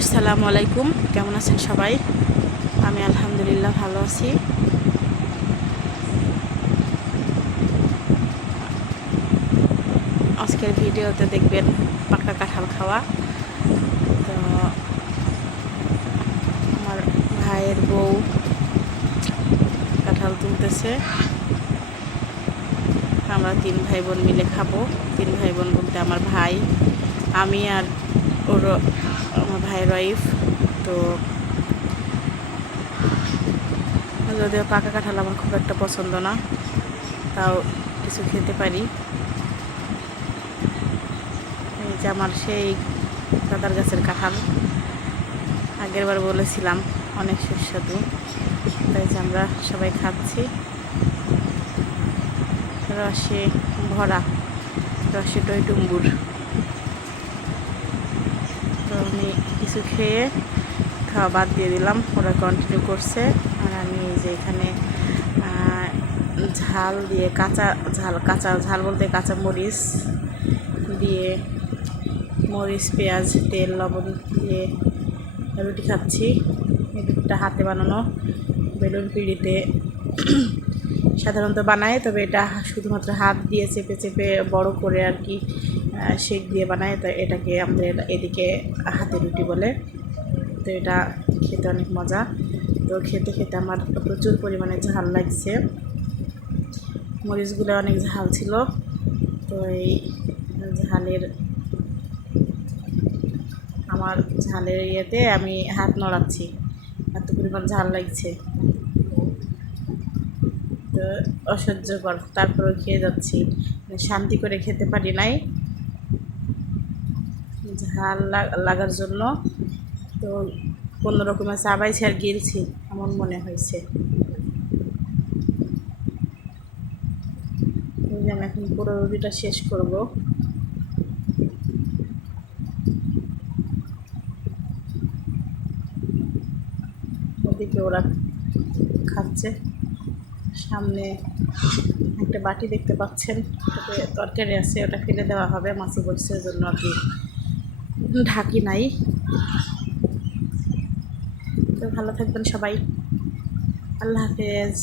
আসসালামু আলাইকুম, কেমন আছেন সবাই? আমি আলহামদুলিল্লাহ ভালো আছি। আজকের ভিডিওতে দেখবেন পাকা কাঁঠাল খাওয়া। তো আমার ভাইয়ের বউ কাঁঠাল তুলতেছে, আমরা 3 ভাই বোন মিলে খাবো। 3 ভাই বোন বলতে আমার ভাই, আমি আর ওর আমার ভাইয়ের ওয়াইফ। তো যদিও পাকা কাঁঠাল আমার খুব একটা পছন্দ না, তাও কিছু খেতে পারি। এই যে আমার সেই দাদার গাছের কাঁঠাল, আগের বার বলেছিলাম অনেক সুস্বাদু, তাই যে আমরা সবাই খাচ্ছি। রসে ভরা, রসে টইটুম্বুর। তো আমি কিছু খেয়ে খাওয়া বাদ দিয়ে দিলাম, ওরা কন্টিনিউ করছে। আর আমি যে এখানে ঝাল দিয়ে কাঁচা ঝাল বলতে কাঁচা মরিচ দিয়ে, মরিচ পেঁয়াজ তেল লবণ দিয়ে রুটি খাচ্ছি। এই রুটিটা হাতে বানানো, বেলুন পিঁড়িতে সাধারণত বানায়, তবে এটা শুধুমাত্র হাত দিয়ে চেপে চেপে বড় করে আর কি শেক দিয়ে বানায়। তো এটাকে আমাদের এদিকে হাতে রুটি বলে। তো এটা খেতে অনেক মজা। তো খেতে খেতে আমার প্রচুর পরিমাণে ঝাল লাগছে, মরিচগুলো অনেক ঝাল ছিল। তো এই ঝালের ইয়েতে আমি হাত নড়াচ্ছি, এত পরিমাণ ঝাল লাগছে। তো অসহ্যকর, তারপরেও খেয়ে যাচ্ছি, শান্তি করে খেতে পারি নাই ঝাল লাগার জন্য। তো কোনো রকমের চাবাইছি আর গিলছি, এমন মনে হয়েছে। আমি এখন পুরো রুটিটা শেষ করব। ওদিকে ওরা খাচ্ছে, সামনে একটা বাটি দেখতে পাচ্ছেন, ওটাতে তরকারি আছে, ওটা ফেলে দেওয়া হবে, মাছি বসছে জন্য আর কি ঢাকি নাই। তো ভালো থাকবেন সবাই, আল্লাহ হাফেজ।